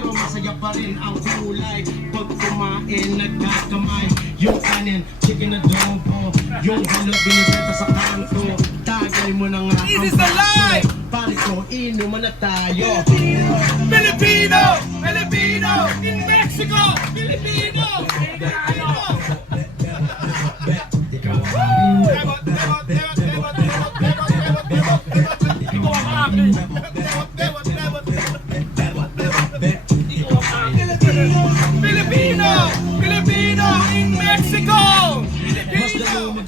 pero masaya pa rin ang kulay. Pag kumain, nagkakamay. Yung kanin, chicken adobo. Yung halot, binibenta sa kanto. Tagay mo na nga ang It is alive! Pare ko, inuman na tayo. Filipino! Filipino! In Mexico! Filipino! Filipino! Debot, debot, debot, debot, debot, debot, debot, debot, debot. Ikaw ang akin! Debot, debot, debot, debot, debot, debot. Ikaw ang akin! Filipino! Filipino! In Mexico! Filipino!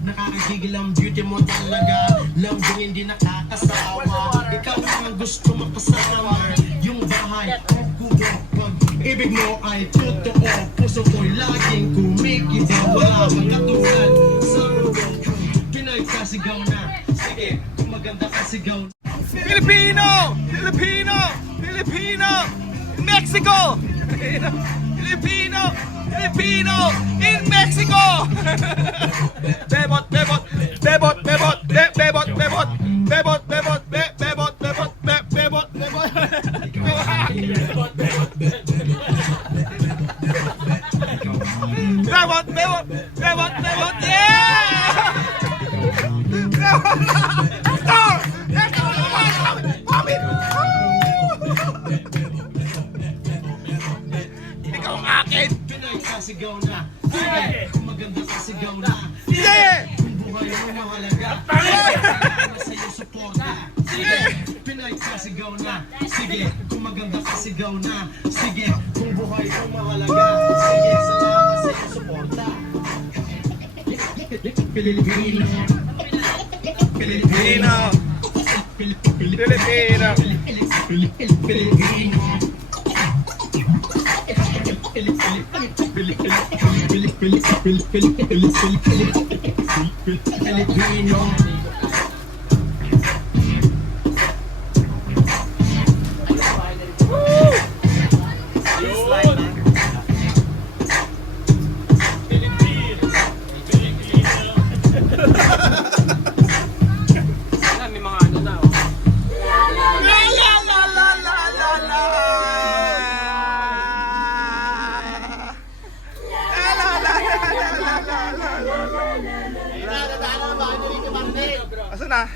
Nakakagigil ang beauty mo talaga. Lambing hindi nakakasawa. Ikaw ang gusto makasama. Yung bahay, ang kubo. Pag ibig mo ay totoo, puso ko'y laging kumikibaw. Wala kang katulad sa mundo. Pinay kasigaw na. Sige, kung maganda kasigaw na. Filipino! Filipino! Filipino! In Mexico! Filipino! Filipino! In Mexico! Bebot, bebot, bebot, bebot, bebot, bebot, bebot, bebot, bebot, bebot, bebot, bebot. Bebot, bebot, bebot, bebot, yeah! Ito! Ito! Pamit! Ikaw ang akin! Pinay kasigaw na. Sige, kung maganda kasigaw na. Sige! Kung buhay mo mahalaga. Nasa iyo suporta. Sige, Pinay kasigaw na. Sige, kung maganda kasigaw na. Sige, kung buhay mo mahalaga. Sige, salamat sa iyo suporta. Pilipino. Filipino! Filipino! Filipino. May mga ano na, oh. La la la la la la la. La la la la la la la. Asan na?